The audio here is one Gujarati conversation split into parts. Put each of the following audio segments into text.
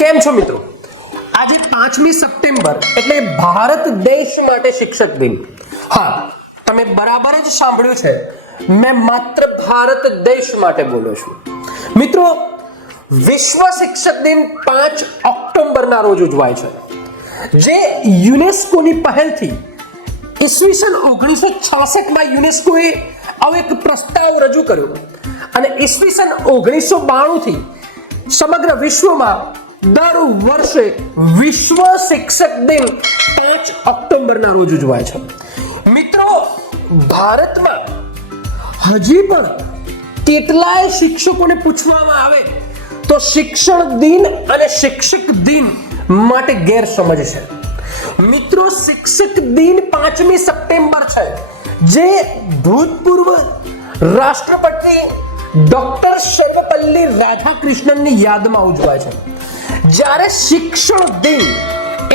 કેમ છો મિત્રો? આજે 5મી સપ્ટેમ્બર એટલે ભારત દેશ માટે શિક્ષક દિન. હા, તમે બરાબર જ સાંભળ્યું છે. મેં માત્ર ભારત દેશ માટે બોલ્યો છું. મિત્રો, વિશ્વ શિક્ષક દિન 5 ઓક્ટોબરના રોજ ઉજવાય છે, જે યુનેસ્કોની પહેલથી ઈસવીસન 1966માં યુનેસ્કોએ આવો એક પ્રસ્તાવ રજૂ કર્યો અને ઈસવીસન 1992 થી સમગ્ર વિશ્વમાં દર વર્ષે વિશ્વ શિક્ષક દિન 5 ઓક્ટોબરના રોજ ઉજવાય છે. મિત્રો, ભારતમાં હજી પણ કેટલાય શિક્ષકોને પૂછવામાં આવે તો શિક્ષણ દિન અને શિક્ષક દિન માટે ગેરસમજ છે. મિત્રો, શિક્ષક દિન 5મી સપ્ટેમ્બર છે, જે ભૂતપૂર્વ રાષ્ટ્રપતિ ડોક્ટર સર્વપલ્લી રાધાકૃષ્ણનની યાદમાં ઉજવાય છે. જ્યારે શિક્ષણ દિન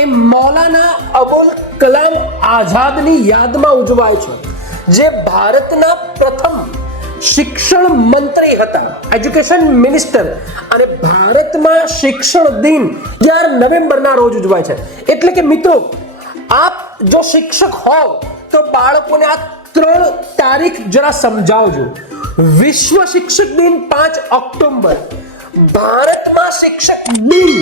એ મૌલાના અબુલ કલામ આઝાદની યાદમાં ઉજવાય છે, જે ભારતના પ્રથમ શિક્ષણ મંત્રી હતા, એજ્યુકેશન મિનિસ્ટર. અને ભારતમાં શિક્ષણ દિન 11 નવેમ્બરના રોજ ઉજવાય છે. એટલે કે મિત્રો, આપ જો શિક્ષક હોવ તો બાળકોને આ 3 તારીખ જરા સમજાવજો. વિશ્વ શિક્ષક દિન 5 ઓક્ટોબર, ભારતમાં શિક્ષક દિન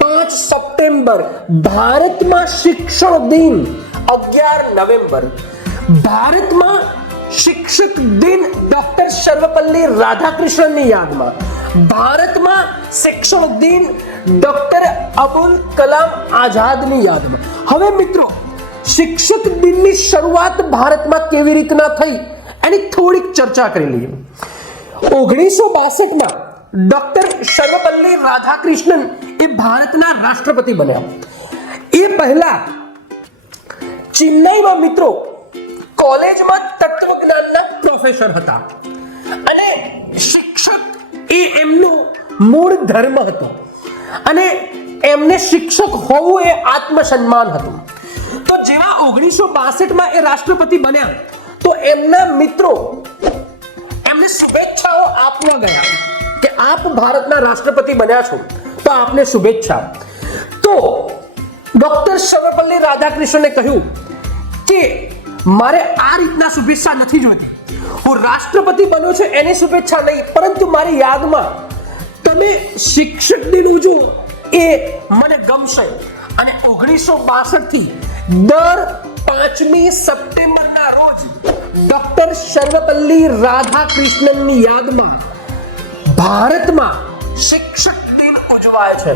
5 સપ્ટેમ્બર, ભારતમાં શિક્ષણ દિન 11 નવેમ્બર, ભારતમાં શિક્ષક દિન ડોક્ટર સર્વપલ્લી રાધાકૃષ્ણનની યાદમાં, ભારતમાં શિક્ષણ દિન ડોક્ટર અબુલ કલામ આઝાદની યાદમાં. હવે મિત્રો, શિક્ષક દિનની શરૂઆત ભારતમાં કેવી રીતના થઈ એની થોડીક ચર્ચા કરી લઈએ. 1962માં ડોક્ટર સર્વપલ્લી રાધાકૃષ્ણન એ ભારતના રાષ્ટ્રપતિ બન્યા. એ પહેલા ચેન્નઈમાં મિત્રો કોલેજમાં તત્વજ્ઞાનના પ્રોફેસર હતા અને શિક્ષક એ એમનું મૂળ ધર્મ હતો અને એમને શિક્ષક હોવું એ આત્મસન્માન હતું. તો જેવા 1962માં એ રાષ્ટ્રપતિ બન્યા તો એમના મિત્રો એમને શુભેચ્છાઓ આપવા ગયા કે આપ ભારતના રાષ્ટ્રપતિ બન્યા છો તો આપને શુભેચ્છા. તો ડોક્ટર સર્વપલ્લી રાધાકૃષ્ણને કહ્યું કે મારે આ રીતના શુભેચ્છા નથી જોઈતી. હું રાષ્ટ્રપતિ બન્યો છું એની શુભેચ્છા નહીં, પરંતુ મારી યાદમાં તમે શિક્ષક દિન ઉજવો એ મને ગમશે. અને 1962 થી દર 5મી સપ્ટેમ્બરના રોજ ડોક્ટર સર્વપલ્લી રાધાકૃષ્ણનની યાદમાં ભારતમાં શિક્ષક દિન ઉજવાય છે.